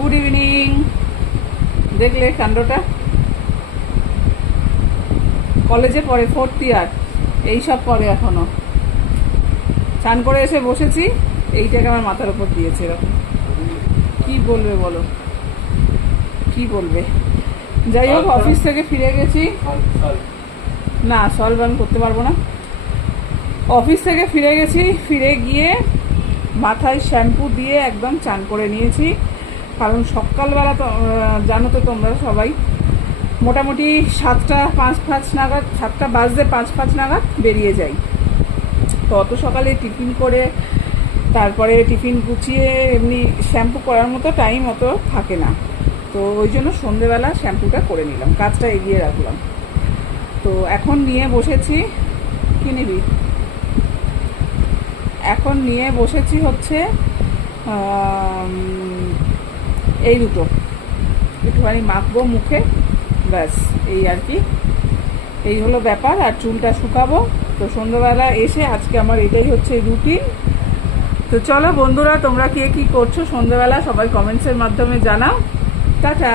Good evening. দেখলে কাণ্ডটা, কলেজে পড়ে, 4th ইয়ার, এইসব পরে এখনো। চান করে এসে বসেছি, এইটাকে আমার মাথার উপর দিয়েছে। এরকম কি বলবে বলো, কি বলবে? যাই হোক, অফিস থেকে ফিরে গেছি। না, সলভ আমি করতে পারবো না। অফিস থেকে ফিরে গেছি, ফিরে গিয়ে মাথায় শ্যাম্পু দিয়ে একদম চান করে নিয়েছি। কারণ সকালবেলা তো জানো তো তোমরা সবাই, মোটামুটি 7টা 5 নাগাদ, 7টা বাজতে 5 নাগাদ বেরিয়ে যাই। তো অত সকালে টিফিন করে তারপরে টিফিন গুছিয়ে এমনি শ্যাম্পু করার মতো টাইম অত থাকে না। তো ওই জন্য সন্ধেবেলা শ্যাম্পুটা করে নিলাম, কাজটা এগিয়ে রাখলাম। তো এখন নিয়ে বসেছি, কি নিবি? এখন নিয়ে বসেছি হচ্ছে এই দুটো, একটুখানি মাখবো মুখে, ব্যাস এই আর কি। এই হলো ব্যাপার। আর চুলটা শুকাবো। তো সন্ধ্যাবেলা এসে আজকে আমার এটাই হচ্ছে রুটিন। তো চলো বন্ধুরা, তোমরা কে কি করছো সন্ধ্যাবেলা সবাই কমেন্টসের মাধ্যমে জানাও। টাটা।